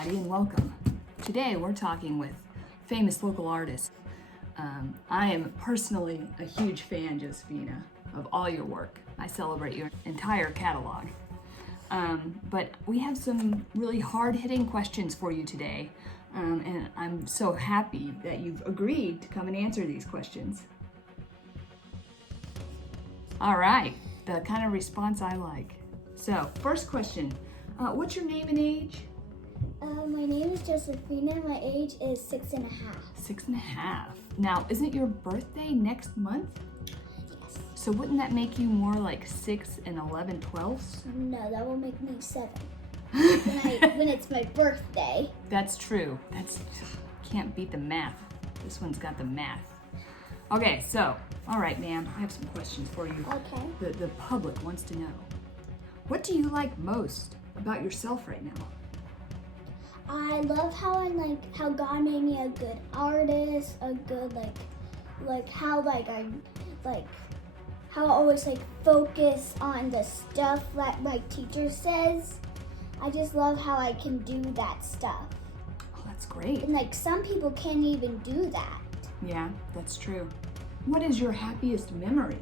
everybody, and welcome. Today we're talking with famous local artists. I am personally a huge fan, Josephina, of all your work. I celebrate your entire catalog. But we have some really hard-hitting questions for you today, and I'm so happy that you've agreed to come and answer these questions. All right, the kind of response I like. So, first question, what's your name and age? My name is Josephina and my age is 6.5. 6.5. Now, isn't your birthday next month? Yes. So wouldn't that make you more like 6 and 11 twelfths? No, that will make me 7. when it's my birthday. That's true. Can't beat the math. This one's got the math. Okay, so, all right, ma'am, I have some questions for you. Okay. The public wants to know. What do you like most about yourself right now? I love how God made me a good artist, a good how I always focus on the stuff that my teacher says. I just love how I can do that stuff. Oh, that's great. And some people can't even do that. Yeah, that's true. What is your happiest memory?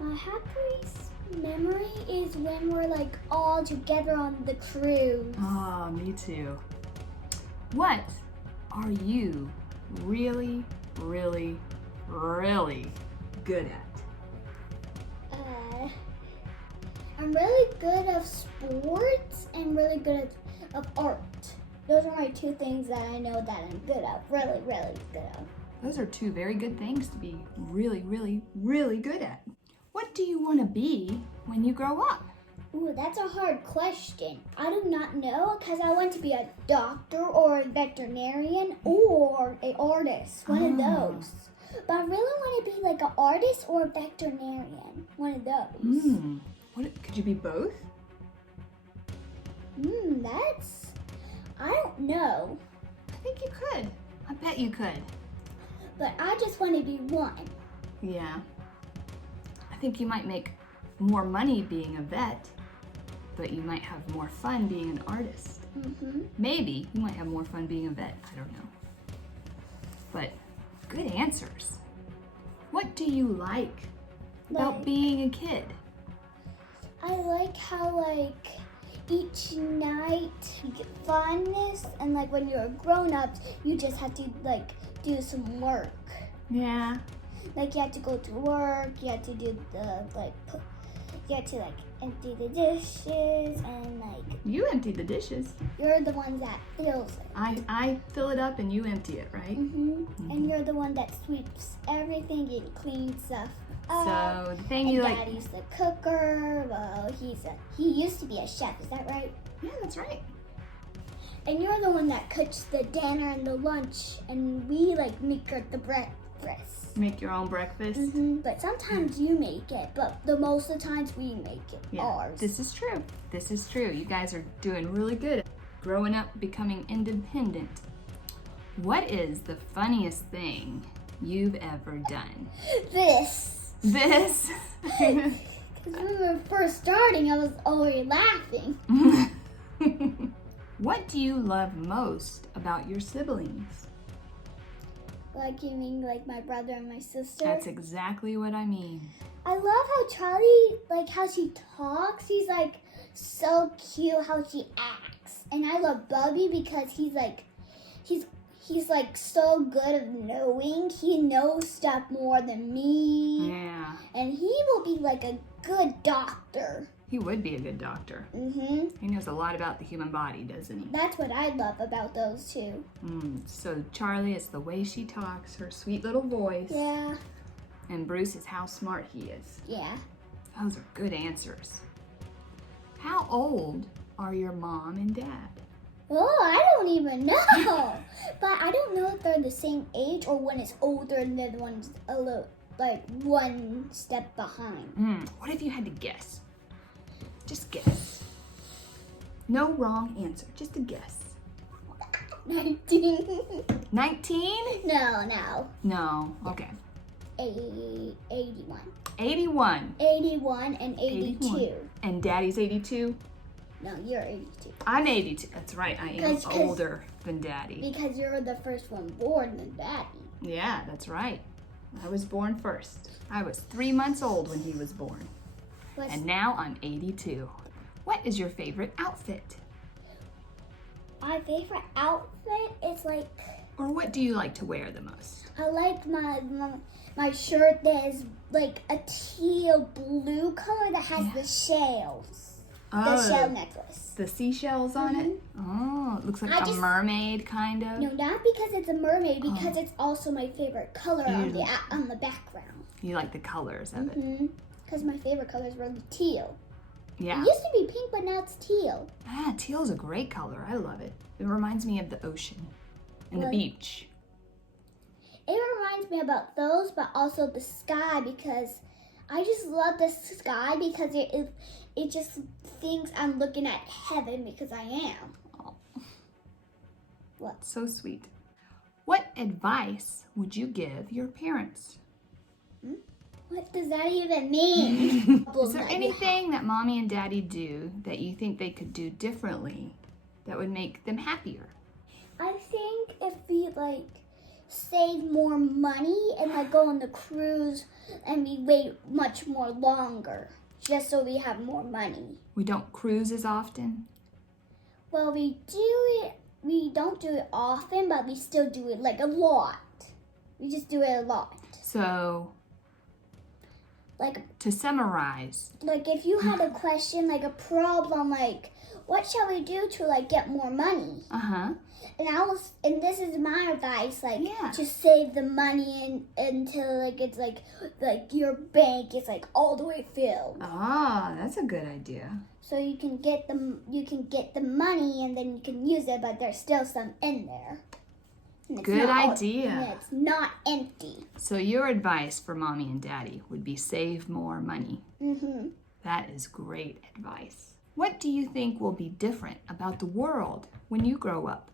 My happiest memory is when we're all together on the cruise. Ah, me too. What are you really, really, really good at? I'm really good at sports and really good at art. Those are my two things that I know that I'm good at. Really, really good at. Those are two very good things to be really, really, really good at. What do you want to be when you grow up? Ooh, that's a hard question. I do not know because I want to be a doctor or a veterinarian or an artist, one of those. But I really want to be an artist or a veterinarian, one of those. Could you be both? I don't know. I think you could. I bet you could. But I just want to be one. Yeah. I think you might make more money being a vet, but you might have more fun being an artist. Maybe you might have more fun being a vet. I don't know. But good answers. What do you like about being a kid? I like how each night you get funness, and when you're a grown up, you just have to do some work. Yeah. You have to go to work, you have to do you have to empty the dishes, and You empty the dishes. you're the one that fills it. I fill it up and you empty it, right? And you're the one that sweeps everything and cleans stuff up. So the thing and you like. Daddy's the cooker. Well, he used to be a chef. Is that right? Yeah, that's right. And you're the one that cooks the dinner and the lunch, and we make the breakfast. Make your own breakfast. But sometimes you make it, but the most of the times we make it. Yeah, ours. this is true. This is true. You guys are doing really good. Growing up, becoming independent. What is the funniest thing you've ever done? This. This? Because when we were first starting, I was already laughing. What do you love most about your siblings? You mean my brother and my sister? That's exactly what I mean. I love how Charlie, how she talks. She's so cute how she acts. And I love Bubby because he's so good at knowing. He knows stuff more than me. Yeah. And he will be a good doctor. He would be a good doctor. He knows a lot about the human body, doesn't he? That's what I love about those two. So Charlie is the way she talks, her sweet little voice. Yeah. And Bruce is how smart he is. Yeah. Those are good answers. How old are your mom and dad? Oh, I don't even know. But I don't know if they're the same age or one is older and the other one's a little, one step behind. What if you had to guess? Just guess. No wrong answer, just a guess. 19. 19? No. No, okay. 81. 81. 81 and 82. 81. And Daddy's 82? No, you're 82. I'm 82. That's right. I am older than Daddy. Because you're the first one born than Daddy. Yeah, that's right. I was born first. I was 3 months old when he was born. And now I'm 82. What is your favorite outfit? My favorite outfit is like... Or what do you like to wear the most? I like my shirt that is like a teal blue color that has the shells. Oh, the shell necklace. The seashells on it? Oh, it looks like a mermaid kind of. No, not because it's a mermaid, because it's also my favorite color on the background. You like the colors of it? Because my favorite colors were the teal. Yeah. It used to be pink, but now it's teal. Ah, teal's a great color. I love it. It reminds me of the ocean and the beach. It reminds me about those, but also the sky, because I just love the sky because it just thinks I'm looking at heaven because I am. Oh. What? So sweet. What advice would you give your parents? What does that even mean? Is there anything that Mommy and Daddy do that you think they could do differently that would make them happier? I think if we like save more money and like go on the cruise and we wait much more longer just so we have more money. We don't cruise as often? Well, we don't do it often, but we still do it like a lot. We just do it a lot. So, like, to summarize, like if you had a question, like a problem, like what shall we do to like get more money? And this is my advice, like to save the money until like it's like your bank is like all the way filled. Ah, that's a good idea. So you can get the money and then you can use it, but there's still some in there. Good idea. And it's not empty. So your advice for Mommy and Daddy would be save more money. That is great advice. What do you think will be different about the world when you grow up?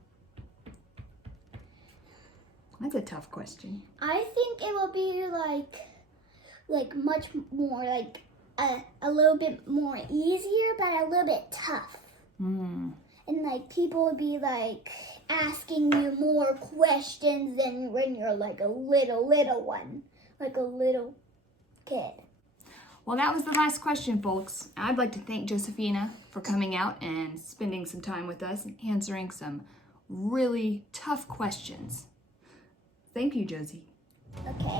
That's a tough question. I think it will be like much more like a little bit more easier, but a little bit tough. And like people would be like asking you more questions than when you're like a little one, like a little kid. Well, that was the last question, folks. I'd like to thank Josephina for coming out and spending some time with us and answering some really tough questions. Thank you, Josie. Okay.